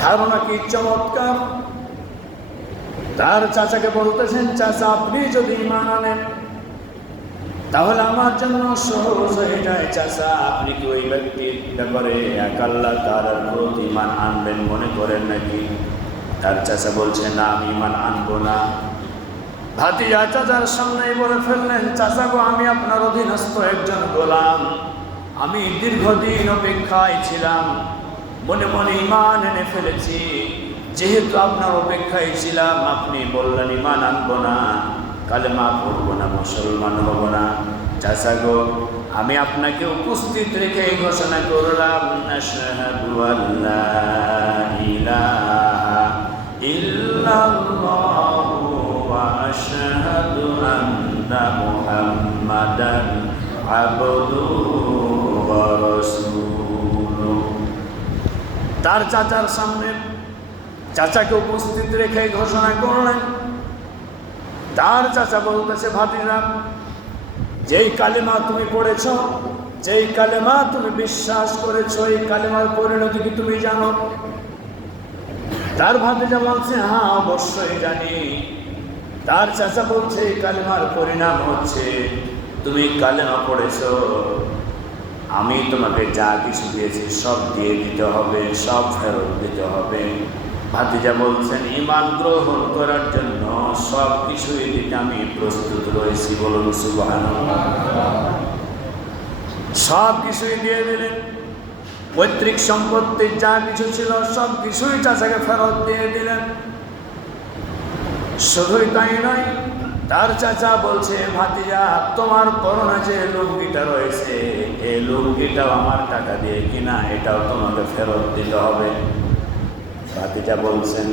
ধারণা কি চমৎকার! তার চাচাকে বলতেছেন, চাচা আপনি যদি ঈমান আনেন তাহলে আমার জন্য সহজ হয়ে যায়। চাচা আপনি কি ওই ব্যক্তির ব্যাপারে এক আল্লাহ তাআলার প্রতি ঈমান আনবেন মনে করেন নাকি? তার চাচা বলছেন, না আমি ঈমান আনবো না। ভাতিজা চাচার সামনেই বলে ফেললেন, চাচা গো আমি আপনার অধীনস্থ একজন গোলাম, আমি দীর্ঘদিন অপেক্ষায় ছিলাম, মনে মনে ঈমান এনে ফেলেছি। যেহেতু আপনার অপেক্ষায় ছিলাম, আপনি বললেন ঈমান আনবো না, কালেমা পড়বো না, মুসলমান হব না। চাচা গো আমি আপনাকে উপস্থিত রেখে ঘোষণা করলাম, আশহাদু আল্লা ইলাহা ইল্লাল্লাহু ওয়া আশহাদু আন্না মুহাম্মাদান আবদুহু ওয়া রাসূলুহু। তার চাচার সামনে চাচাকে উপস্থিত রেখে ঘোষণা করলেন। তার চাচা বলতেছে, ভাতিজা যেই কালেমা তুমি পড়েছ, যেই কালেমা তুমি বিশ্বাস করেছ, এই কালেমার পরিণতি কি তুমি জানো? তার ভাতিজা বলছে, হ্যাঁ অবশ্যই জানি। তার চাচা বলছে, এই কালেমার পরিণাম হচ্ছে তুমি কালেমা পড়েছ, আমি তোমাকে যা কিছু দিয়েছি সব দিয়ে দিতে হবে, সব ফেরত দিতে হবে। ভাতিজা বলছেন, ঈমান গ্রহণ করার জন্য সব কিছুই দিতে আমি প্রস্তুত রয়েছি। বলুন সুবহানাল্লাহ। সব কিছুই দিয়ে দিলেন। পৈতৃক সম্পত্তির যা কিছু ছিল সব কিছুই চাচাকে ফেরত দিয়ে দিলেন। শুধুই তাই নয়, তার চাচা বলছে, ভাতিজা তোমার পরনে যে লুঙ্গিটা রয়েছে, এই লুঙ্গিটাও আমার টাকা দিয়ে কিনা, এটাও তোমাকে ফেরত দিতে হবে। ভাতিজা বলছেন,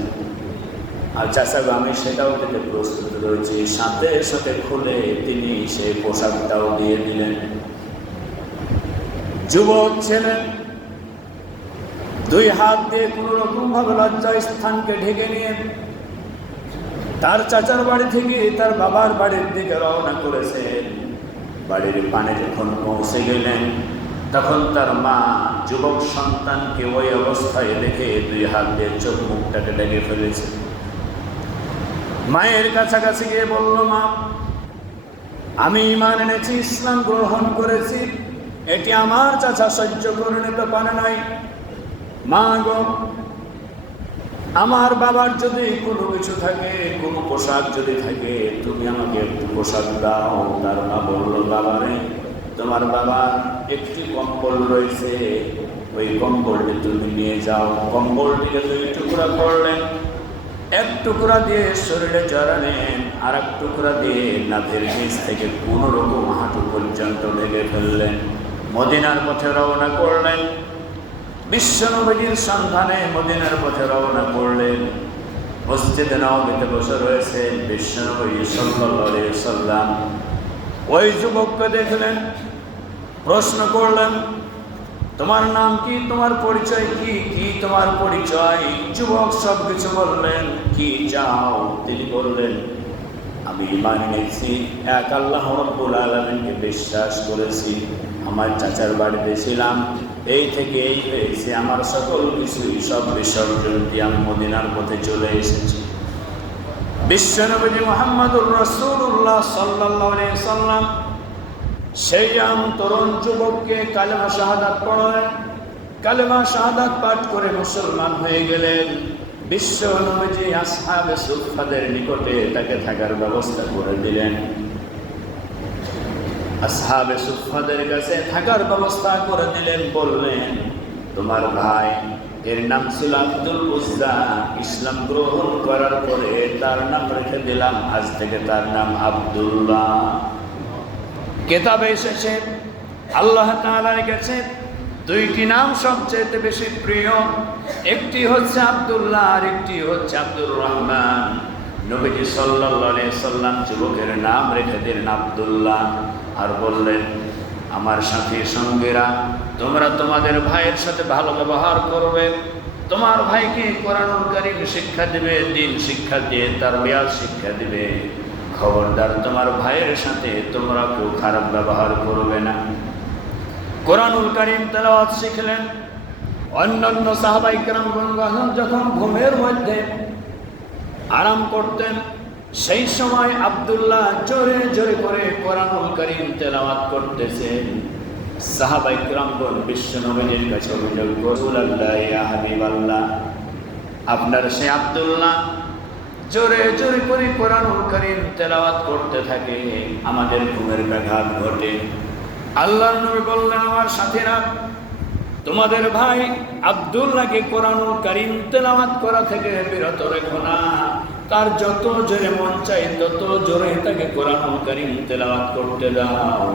আর চাচা আমি সেটাও দিতে প্রস্তুত রয়েছি। সাথে সাথে খুলে তিনি সেই পোশাকটাও দিয়ে দিলেন। যুবক ছেলে দুই হাত দিয়ে কোনো রকম ভাবে লজ্জা স্থানকে ঢেকে নিয়ে তার চাচার বাড়ি থেকে তার বাবার বাড়ির দিকে রওনা করেছেন। বাড়ির পানে যখন পৌঁছে গেলেন, তখন তার মা যুবক সন্তানকে ওই অবস্থায় দেখে দুই হাত দিয়ে চোখ মুখটাকে ঢেকে ফেলেছে। মায়ের কাছাকাছি গিয়ে বলল, মা আমি ঈমান এনেছি, ইসলাম গ্রহণ করেছি, এটি আমার চাচা সহ্য করে নিতে পারে নাই। মা গো আমার বাবার যদি কোনো কিছু থাকে, কোনো পোশাক যদি থাকে, তুমি আমাকে একটু পোশাক দাও। তার মা বলল, বাবারে তোমার বাবার একটি কম্বল রয়েছে, ওই কম্বলটি তুমি নিয়ে যাও। কম্বলটিকে দুই টুকরা করলেন, এক টুকরা দিয়ে শরীরে জড়ালেন, আর এক টুকরা দিয়ে নাভের নিচ থেকে কোনো রকম হাঁটু পর্যন্ত ঢেকে ফেললেন। মদিনার পথে রওনা করলেন। বিশ্বনবীর সন্ধানে মদিনার পথে রওনা করলেন। মসজিদে নববীতে বসে রয়েছেন বিশ্বনবী সাল্লাল্লাহু আলাইহি ওয়াসাল্লাম। ওই যুবককে দেখলেন, প্রশ্ন করলেন, তোমার নাম কি, তোমার পরিচয় কি, কি তোমার পরিচয়? যুবক সব কিছু বললেন। কি চাও? তিনি বললেন, আমি ঈমান এনেছি, এক আল্লাহ রাব্বুল আলামিনকে বিশ্বাস করেছি, আমার চাচার বাড়িতে ছিলাম, এই থেকে এই হয়েছে, আমার সকল কিছুই সব বিসর্জন দিয়ে আমি মদিনার পথে চলে এসেছি। বিশ্বনবী মুহাম্মদুর রাসূলুল্লাহ সাল্লাল্লাহু আলাইহি ওয়াসাল্লাম সেই তরুণ যুবককে কালেমা শাহাদাত পড়ালেন। কালেমা শাহাদাত পাঠ করে মুসলমান হয়ে গেলেন। বিশ্ব নবীজি আসহাবে সুফফাদের নিকটে তাকে থাকার ব্যবস্থা করে দিলেন। আসহাবে সুফফাদের কাছে থাকার ব্যবস্থা করে দিলেন। বললেন, তোমার ভাই, এর নাম ছিল আব্দুল উজ্জা, ইসলাম গ্রহণ করার পরে তার নাম রেখে দিলাম, আজ থেকে তার নাম আব্দুল্লাহ। কেতাবে এসেছে আল্লাহ তাআলার কাছে দুইটি নাম সবচেয়ে বেশি প্রিয়, একটি হচ্ছে আব্দুল্লাহ আর একটি হচ্ছে আব্দুর রহমান। নবীজি সাল্লাল্লাহু আলাইহি সাল্লাম যুবকের নাম রেখে দিলেন আব্দুল্লাহ, আর বললেন, আমার সাথী সঙ্গীরা, তোমরা তোমাদের ভাইয়ের সাথে ভালো ব্যবহার করবে, তোমার ভাইকে কোরআনুল কারীম শিক্ষা দিবে, দ্বীন শিক্ষা দিয়ে তারবিয়াত শিক্ষা দিবে। খবরদার তোমার ভাইয়ের সাথে তোমরা কেউ খারাপ ব্যবহার করবে না। কোরআনুল কারীম তেলাওয়াত শিখলেন। অন্যান্য সাহাবায়ে কেরামগণ যখন ঘুমের মধ্যে আরাম করতেন, সেই সময় আব্দুল্লাহ জোরে জোরে করে কোরআনুল কারীম তেলাওয়াত করতেছেন। সাহাবায়ে কেরামগণ বিশ্ব নবীর কাছে অভিযোগ করলেন, ইয়া হাবিবাল্লাহ, আপনার সেই আব্দুল্লাহ জোরে জোরে করে কোরআনুল কারীম তেলাওয়াত করতে থাকে, আমাদের ঘুমের ব্যাঘাত ঘটে। আল্লাহর নবী বললেন, আমার সাথীরা, তোমাদের ভাই আব্দুল্লাহকে কোরআনুল কারীম তেলাওয়াত করা থেকে বিরত রেখো না। তার যত জোরে মন চাই তত জোরে তাকে কোরআনুল কারীম তেলাওয়াত করতে দাও,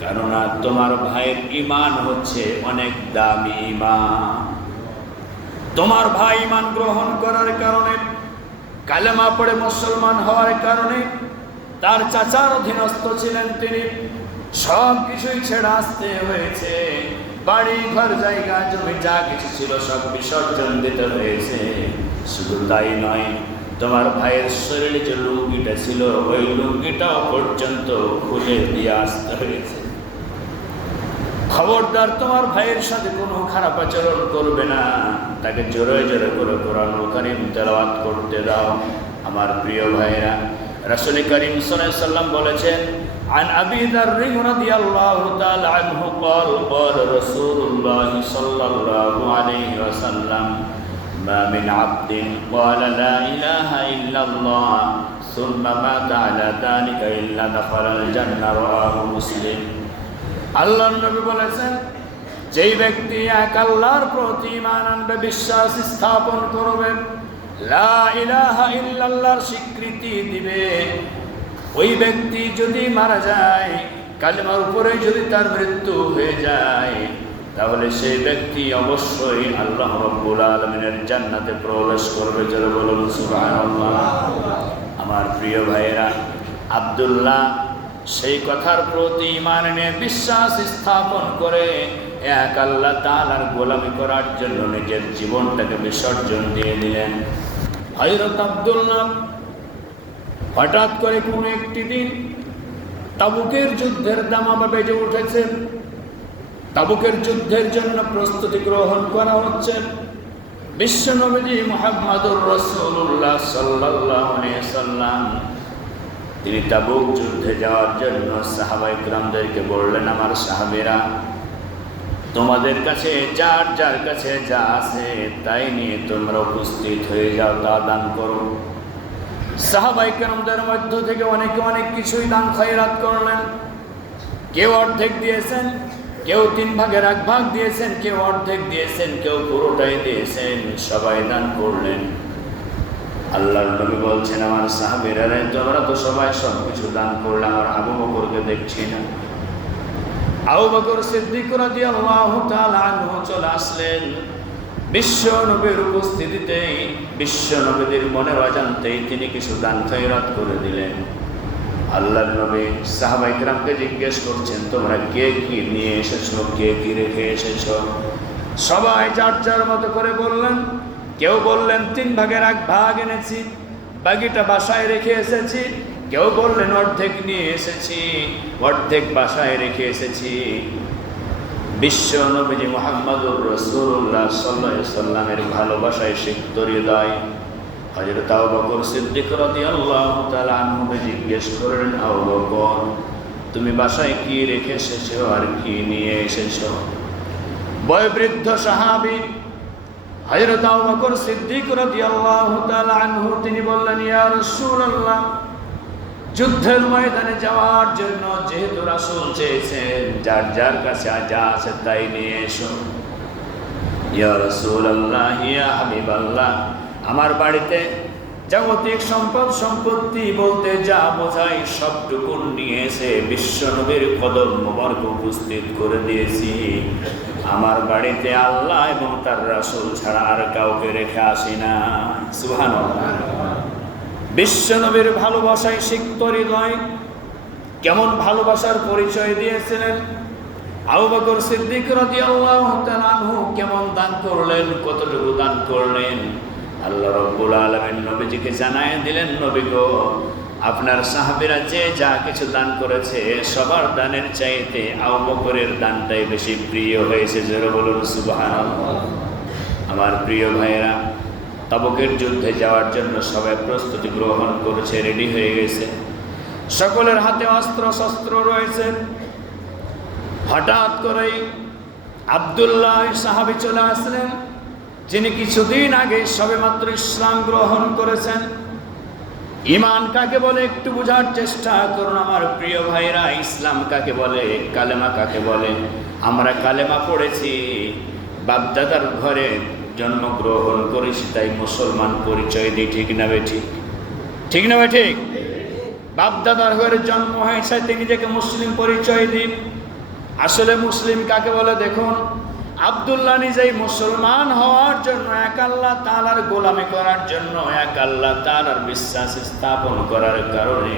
কেননা তোমার ভাইয়ের ঈমান হচ্ছে অনেক দামি ঈমান। তোমার ভাই ঈমান গ্রহণ করার কারণে, কালেমা পড়ে মুসলমান হওয়ার কারণে, তার চাচার অধীনস্থ ছিলেন তিনি, সব কিছুই ছেড়ে আসতে হয়েছে। বাড়ি ঘর জায়গা জমি যা কিছু ছিল সব বিসর্জন দিতে হয়েছে। শুধু তাই নয়, তোমার ভাইয়ের শরীরে যে লুঙ্গিটা ছিল ওই লুঙ্গিটাও পর্যন্ত খুলে দিয়ে আসতে হয়েছে। খবরদার, তোমার ভাইয়ের সাথে কোনো খারাপ আচরণ করবে না, তাকে জোরে জোরে করে কোরআনুল কারীম তেলাওয়াত করতে দাও। আমার প্রিয় ভাইরা, রাসূল করিম সাল্লাল্লাহু আলাইহি ওয়াসাল্লাম বলেছেন, عن أبي ذر رضي الله تعالى عنه قال قال رسول الله صلى الله عليه وسلم ما من عبد قال لا إله إلا الله ثم مات على ذلك إلا دخل الجنة رواه مسلم। আল্লাহর নবী বলেছেন, যেই ব্যক্তি এক আল্লাহর প্রতি ঈমান আনবে, বিশ্বাস স্থাপন করবে, লা ইলাহা ইল্লাল্লাহর স্বীকৃতি দিবে, ওই ব্যক্তি যদি মারা যায়, কালেমার উপরে যদি তার মৃত্যু হয়ে যায়, তাহলে সেই ব্যক্তি অবশ্যই আল্লাহ রাব্বুল আলামিনের জান্নাতে প্রবেশ করবে। যারা বলুন সুবহানাল্লাহ। আমার প্রিয় ভাইয়েরা, আব্দুল্লাহ সেই কথার প্রতি ঈমান এনে বিশ্বাস স্থাপন করে এক আল্লাহ তাআলার গোলামি করার জন্য নিজের জীবনটাকে বিসর্জন দিয়ে দিলেন। হযরত আব্দুল্লাহ হঠাৎ করে কোনো একটি দিন তাবুকের যুদ্ধের দামামা বেজে উঠেছে। তাবুকের যুদ্ধের জন্য প্রস্তুতি গ্রহণ করা হচ্ছে। বিশ্ব নবী মুহাম্মদুর রাসূলুল্লাহ সাল্লাল্লাহু আলাইহি ওয়াসাল্লাম তিনি তাবুক যুদ্ধে যাওয়ার জন্য সাহাবায়ে কেরামদেরকে বললেন, আমার সাহাবীরা, তোমাদের কাছে যার যার কাছে যা আছে তাই নিয়ে তোমরা উপস্থিত হয়ে যাও, তা দান করো। সাহাবায়ে কেরামদের মধ্য থেকে অনেকে অনেক কিছুই দান খয়রাত করলেন। কেউ অর্ধেক দিয়েছেন, কেউ 3 ভাগের 1 ভাগ দিয়েছেন, কেউ অর্ধেক দিয়েছেন, কেউ পুরোটাই দিয়েছেন, সবাই দান করলেন। আল্লাহর নবী বলছেন, আমার সাহাবীরা, তোমরা তো সবাই সব কিছু দান করলে, আমার আবু বকরকে দেখছি না। আবু বকর সিদ্দিক রাদিয়াল্লাহু তাআলা আনহু চলে আসলেন। বিশ্ব নবীর উপস্থিতিতেই, বিশ্ব নবীর মনের অজান্তেই তিনি কিছু দান খয়রাত করে দিলেন। আল্লাহর নবী সাহাবায়ে কেরামকে জিজ্ঞেস করছেন, তোমরা কে কি নিয়ে এসেছো, কে কি রেখে এসেছো? সবাই যার যার মতো করে বললেন। কেউ বললেন 3 ভাগের 1 ভাগ এনেছি, বাকিটা বাসায় রেখে এসেছি। কেউ বললেন অর্ধেক নিয়ে এসেছি, অর্ধেক বাসায় রেখে এসেছি। বিশ্ব নবী মুহাম্মদুর রাসূলুল্লাহ সাল্লাল্লাহু আলাইহি ওয়াসাল্লামের ভালোবাসায় সিক্ত হৃদয় হযরত আবু বকর সিদ্দিক রাদিয়াল্লাহু তাআলা আনহুকে জিজ্ঞেস করলেন, আবু বকর, তুমি বাসায় কি রেখে এসেছো আর কি নিয়ে এসেছো? বয়োবৃদ্ধ সাহাবী হযরত আবু বকর সিদ্দিক রাদিয়াল্লাহু তাআলা আনহু তিনি বললেন, ইয়া রাসূলুল্লাহ, যুদ্ধের ময়দানে যাওয়ার জন্য যেহেতু রাসূল চেয়েছেন, যার যার কাছে যা আছে তাই নিয়ে এসো। ইয়া রাসূলুল্লাহ, ইয়া হাবিবাল্লাহ, আমার বাড়িতে জাগতিক সম্পদ সম্পত্তি বলতে যা বোঝাই সবটুকু নিয়ে এসে বিশ্ব নবীর কদম মোবারক উপস্থিত করে দিয়েছি। আমার বাড়িতে আল্লাহ এবং তার রাসূল ছাড়া আর কাউকে রেখে আসি না। সুবহানাল্লাহ। বিশ্ব নবীর ভালোবাসায় সিক্ত হৃদয় কেমন ভালোবাসার পরিচয় দিয়েছিলেন। আবু বকর সিদ্দিক রাদিয়াল্লাহু তাআলা আনহু কেমন দান করলেন, কতটুকু দান করলেন, আল্লাহ রাব্বুল আলামিন নবীজিকে জানায় দিলেন, নবী গো, আপনার সাহাবীরা যে যা কিছু দান করেছে সবার দানের চাইতে আবু বকরের দানটাই বেশি প্রিয় হয়েছে। জোরে বলুন সুবহানাল্লাহ। আমার প্রিয় ভাইয়েরা, তাবুকের যুদ্ধে যাওয়ার জন্য সবাই প্রস্তুতি গ্রহণ করেছে, রেডি হয়ে গেছে, সকলের হাতে অস্ত্র শস্ত্র রয়েছে। হঠাৎ করেই আব্দুল্লাহ সাহাবী চলে আসলেন, যিনি কিছুদিন আগে সবেমাত্র ইসলাম গ্রহণ করেছেন। ঈমান কাকে বলে একটু বোঝার চেষ্টা করুন আমার প্রিয় ভাইরা। ইসলাম কাকে বলে, কালেমা কাকে বলে? আমরা কালেমা পড়েছি, বাপদাদার ঘরে জন্মগ্রহণ করেছি, তাই মুসলমান পরিচয় দিই। ঠিক না বেঠিক? ঠিক না বেঠিক? বাপদাদার ঘরে জন্ম হয়েছে, তিনি নিজেকে মুসলিম পরিচয় দিন। আসলে মুসলিম কাকে বলে দেখুন, আব্দুল্লাহ নিজেই মুসলমান হওয়ার জন্য, এক আল্লাহ তাআলার গোলামি করার জন্য, এক আল্লাহ তাআলার বিশ্বাস স্থাপন করার কারণে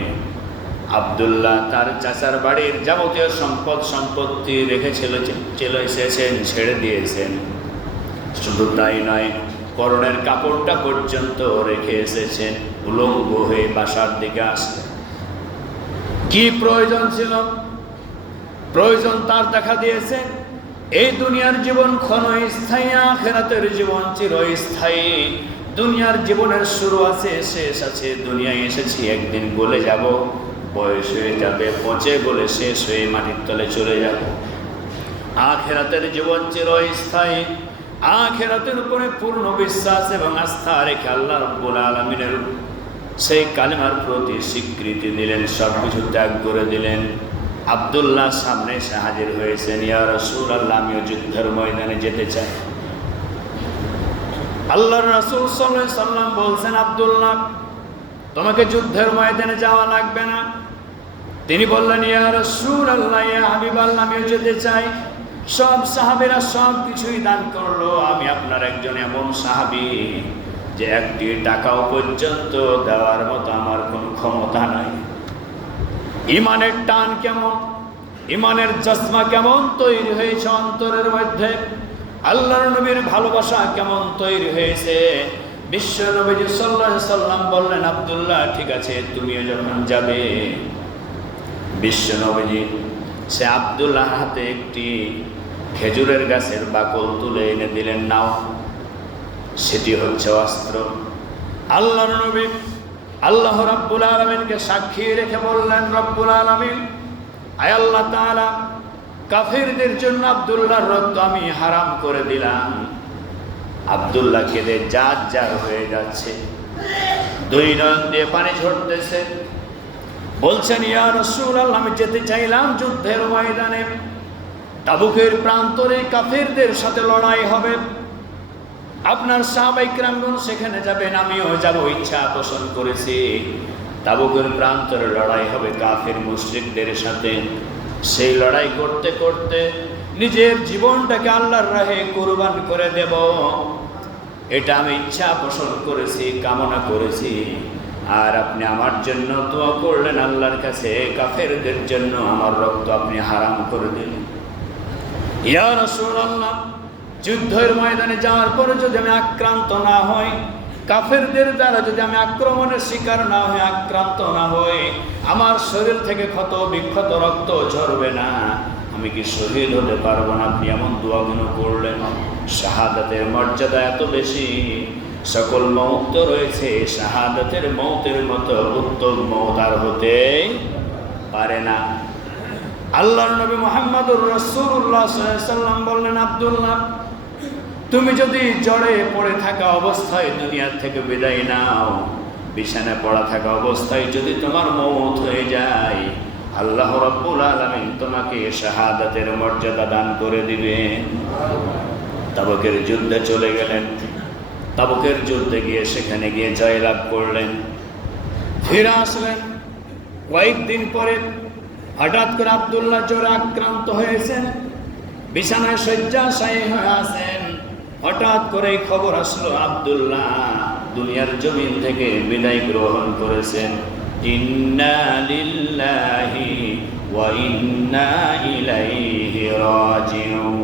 আব্দুল্লাহ তার চাচার বাড়ির যাবতীয় সম্পত্তি রেখেছিল, চলে এসেছেন, ছেড়ে দিয়েছেন। শুধু তাই নয়, পরনের কাপড়টা পর্যন্ত রেখে এসেছেন, উলঙ্গ হয়ে বাসার দিকে আসলেন। কি প্রয়োজন ছিল? প্রয়োজন তার দেখা দিয়েছে। এই দুনিয়ার জীবন ক্ষণস্থায়ী, আখিরাতের জীবন চিরস্থায়ী। দুনিয়ার জীবনের শুরু আছে, শেষ আছে। দুনিয়ায় এসেছি, একদিন গলে যাব, বয়স হয়ে যাবে, পচে গলে শেষ হয়ে মাটির তলে চলে যাব। আখিরাতের জীবন চিরস্থায়ী। আখিরাতের উপরে পূর্ণ বিশ্বাস এবং আস্থা রেখে আল্লাহ রাব্বুল আলামিনের সেই কালেমার প্রতি স্বীকৃতি দিলেন, সব কিছু ত্যাগ করে দিলেন। আব্দুল্লাহ সামনে এসে হাজির হয়েছেন, ইয়া রাসূলুল্লাহ, আমিও যুদ্ধের ময়দানে যেতে চাই। আল্লাহর রাসূল সাল্লাল্লাহু আলাইহি সাল্লাম বলছেন, আব্দুল্লাহ, তোমাকে যুদ্ধের ময়দানে যাওয়া লাগবে না। তিনি বললেন, ইয়া রাসূলুল্লাহ, ইয়া হাবিবাল্লাহ, আমিও যেতে চাই। সব সাহাবীরা সব কিছুই দান করলো, আমি আপনার একজন এমন সাহাবী যে একটি টাকাও পর্যন্ত দেওয়ার মতো আমার কোনো ক্ষমতা নাই। ইমানের টান কেমন, ইমানের জজবা কেমন তৈরি হয়েছে অন্তরের মধ্যে, আল্লাহর নবীর ভালোবাসা কেমন তৈরি হয়েছে। বিশ্ব নবীজি সাল্লাল্লাহু আলাইহি সাল্লাম বললেন, আব্দুল্লাহ, ঠিক আছে, তুমিও যখন যাবে। বিশ্ব নবীজি সে আব্দুল্লাহ হাতে একটি খেজুরের গাছের বাকল তুলে এনে দিলেন, নাও, সেটি হচ্ছে অস্ত্র। আল্লাহর নবী আল্লাহ রাব্বুল আলামিনকে সাক্ষী রেখে বললেন, রব্বুল আলামিন, আয় আল্লাহ তাআলা, কাফিরদের জন্য আব্দুল্লাহর রক্ত আমি হারাম করে দিলাম। আব্দুল্লাহ কেঁদে জার জার হয়ে যাচ্ছে, দুই নয়ন দিয়ে পানি ঝরতেছে। বলছেন, ইয়া রাসূলুল্লাহ, আমি যেতে চাইলাম যুদ্ধের ময়দানে, তাবুকের প্রান্তরে কাফিরদের সাথে লড়াই হবে। আপনার সাহাবায়ে কিরামগণ সেখানে যাবেন, আমিও যাব, ইচ্ছা পোষণ করেছি। তাবুকের প্রান্তরে লড়াই হবে কাফির মুশরিকদের সাথে। সেই লড়াই করতে করতে নিজের জীবনটাকে আল্লাহর রাহে কুরবান করে দেব, এটা আমি ইচ্ছা পোষণ করেছি, কামনা করেছি। আর আপনি আমার জন্য দোয়া করলেন আল্লাহর কাছে, কাফেরদের জন্য আমার রক্ত আপনি হারাম করে দিলেন। ইয়া রাসূলুল্লাহ, যুদ্ধের ময়দানে যাওয়ার পরে যদি আমি আক্রান্ত না হই, কাফেরদের দ্বারা যদি আমি আক্রমণের শিকার না হই, আক্রান্ত না হই, আমার শরীর থেকে ক্ষত বিক্ষত রক্ত ঝরবে না, আমি কি শহীদ হতে পারবো না? আপনি এমন দোয়াগুলো করলেন। শাহাদাতের মর্যাদা এত বেশি, সকল মওত তো রয়েছে, শাহাদাতের মওতের মতো উত্তম মওত আর হতেই পারে না। আল্লাহর নবী মুহাম্মদুর রাসূলুল্লাহ সাল্লাল্লাহু আলাইহি সাল্লাম বললেন, আব্দুল্লাহ, তুমি যদি জ্বরে পড়ে থাকা অবস্থায় দুনিয়ার থেকে বিদায় নাও, বিছানায় পড়া থাকা অবস্থায় যদি তোমার মওত হয়ে যায়, আল্লাহ রাব্বুল আলামিন তোমাকে শাহাদাতের মর্যাদা দান করে দিবেন। তাবুকের যুদ্ধে চলে গেলেন, তাবুকের যুদ্ধে গিয়ে সেখানে গিয়ে জয়লাভ করলেন, ফিরে আসলেন। কয়েকদিন পরে হঠাৎ করে আব্দুল্লাহ জ্বরে আক্রান্ত হয়েছেন, বিছানায় শয্যাশায়ী হয়ে আছেন। হঠাৎ করে খবর আসলো আব্দুল্লাহ দুনিয়ার জমিন থেকে বিদায় গ্রহণ করেছেন। ইন্না লিল্লাহি ওয়া ইন্না ইলাইহি রাজিউন।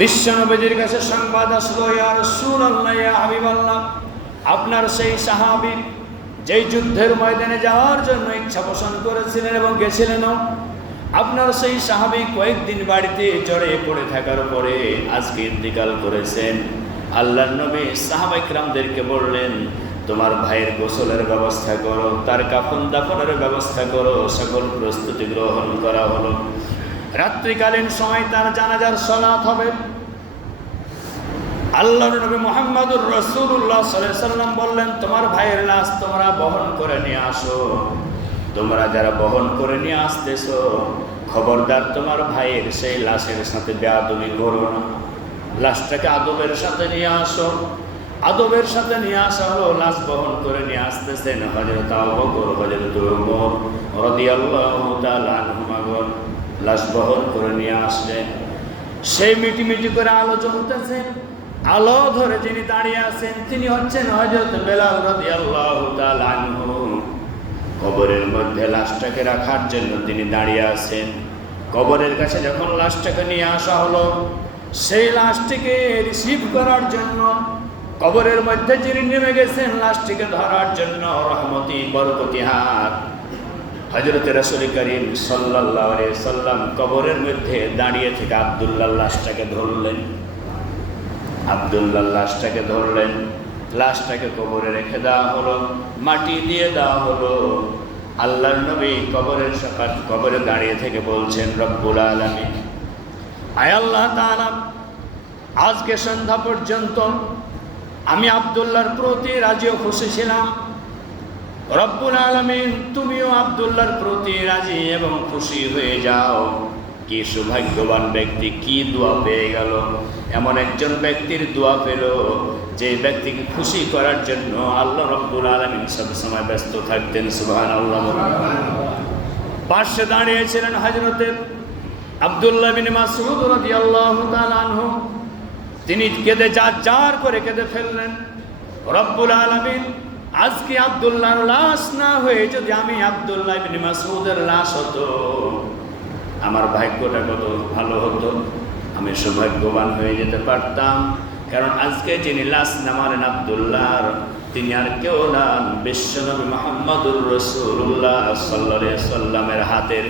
বিশ্বনবীর কাছে সংবাদ আসলো, ইয়া রাসূলুল্লাহ, ইয়া হাবিবাল্লাহ, আপনার সেই সাহাবী যেই যুদ্ধের ময়দানে যাওয়ার জন্য ইচ্ছা পোষণ করেছিলেন এবং গেছিলেনও, আপনার সেই সাহাবী কয়েকদিন বাড়িতে জ্বরে পড়ে থাকার পরে আজকে ইন্তিকাল করেছেন। আল্লাহর নবী সাহাবায়ে কিরামদেরকে বললেন, তোমার ভাইয়ের গোসলের ব্যবস্থা করো, তার কাফন দাফনের ব্যবস্থা করো। সকল প্রস্তুতি গ্রহণ করা হলো। রাত্রিকালীন সময় তার জানাজার সালাত হবে। আল্লাহর নবী মুহাম্মদুর রাসূলুল্লাহ সাল্লাল্লাহু আলাইহি সাল্লাম বললেন, তোমার ভাইয়ের লাশ তোমরা বহন করে নিয়ে আসো। তোমরা যারা বহন করে নিয়ে আসতেছো, খবরদার তোমার ভাইয়ের সেই লাশের সাথে বেয়াদবি করো না। লাশটাকে আদবের সাথে নিয়ে আসো। আদবের সাথে নিয়ে আসা হলো। লাশ বহন করে নিয়ে আসতেছেন হযরত আবু বকর, হযরত ওমর রাদিয়াল্লাহু তাআলা আনহুমা। লাশ বহন করে নিয়ে আসলেন। সেই মিটিমিটি করে আলো জ্বলতেছে। আলো ধরে যিনি দাঁড়িয়ে আছেন তিনি হচ্ছেন হযরত বেলাল রাদিয়াল্লাহু তাআলা আনহু। কবরের মধ্যে লাশটাকে রাখার জন্য তিনি দাঁড়িয়ে আছেন। কবরের কাছে যখন লাশটাকে নিয়ে আসা হলো, সেই লাশটিকে রিসিভ করার জন্য কবরের মধ্যে যিনি নেমে গেছেন লাশটিকে ধরার জন্য রহমতি বরকতি হাত হযরত রাসূল করিম সাল্লাল্লাহু আলাইহি সাল্লাম কবরের মধ্যে দাঁড়িয়ে থেকে আব্দুল্লাহর লাশটাকে ধরলেন। আব্দুল্লাহর লাশটাকে ধরলেন। লাশটাকে কবরে রেখে দেওয়া হলো, মাটি দিয়ে দেওয়া হলো। আল্লাহর নবী কবরে দাঁড়িয়ে থেকে বলছেন, রব্বুল আলামিন, আয় আল্লাহ তাআলা, আজকে সন্ধ্যা পর্যন্ত আমি আব্দুল্লাহর প্রতি রাজি ও খুশি ছিলাম। রব্বুল আলামিন, তুমিও আব্দুল্লাহর প্রতি রাজি এবং খুশি হয়ে যাও। কি সৌভাগ্যবান ব্যক্তি, কি দোয়া পেয়ে গেল। এমন একজন ব্যক্তির দোয়া পেল যে ব্যক্তিকে খুশি করার জন্য আল্লাহ রব্বুল আলামিন সব সময় ব্যস্ত থাকতেন। সুবহানাল্লাহ। পাশে দাঁড়িয়েছিলেন হযরতে আব্দুল্লাহ বিন মাসউদ রাদিয়াল্লাহু তাআলা আনহু। তিনি কেঁদে জার করে কেঁদে ফেললেন, রব্বুল আলামিন, আজকে আব্দুল্লাহর লাশ না হয়ে যদি আমি আব্দুল্লাহ বিন মাসউদের লাশ হতো, আমার ভাগ্যটা কত ভালো হতো। আমি সৌভাগ্যবান হয়ে যেতে পারতাম। কারণ আজকে যিনি লাশ নামালেন আব্দুল্লাহর, তিনি আর কেউ না, বিশ্বনবী মুহাম্মদুর রাসূলুল্লাহ সাল্লাল্লাহু আলাইহি সাল্লামের হাতের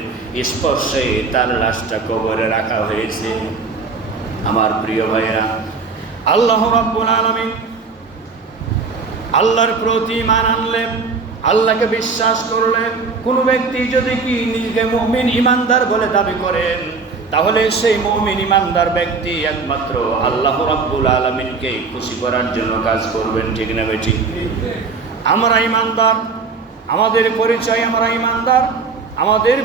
স্পর্শে তার লাশটা কবরে রাখা হয়েছে। আমার প্রিয় ভাইরা, আল্লাহ রাব্বুল আলামিন আল্লাহর প্রতি ঈমান আনলেন, আল্লাহকে বিশ্বাস করলেন। কোনো ব্যক্তি যদি কি নিজেকে মুমিন ইমানদার বলে দাবি করেন, তাহলে সেই মুমিন ইমানদার ব্যক্তি একমাত্র আল্লাহ রাব্বুল আলামিনকে খুশি করার জন্য কাজ করবেন। ঠিক না বেঠি? আমরা ইমানদার, আমাদের পরিচয় আমরা ইমানদার। আমাদের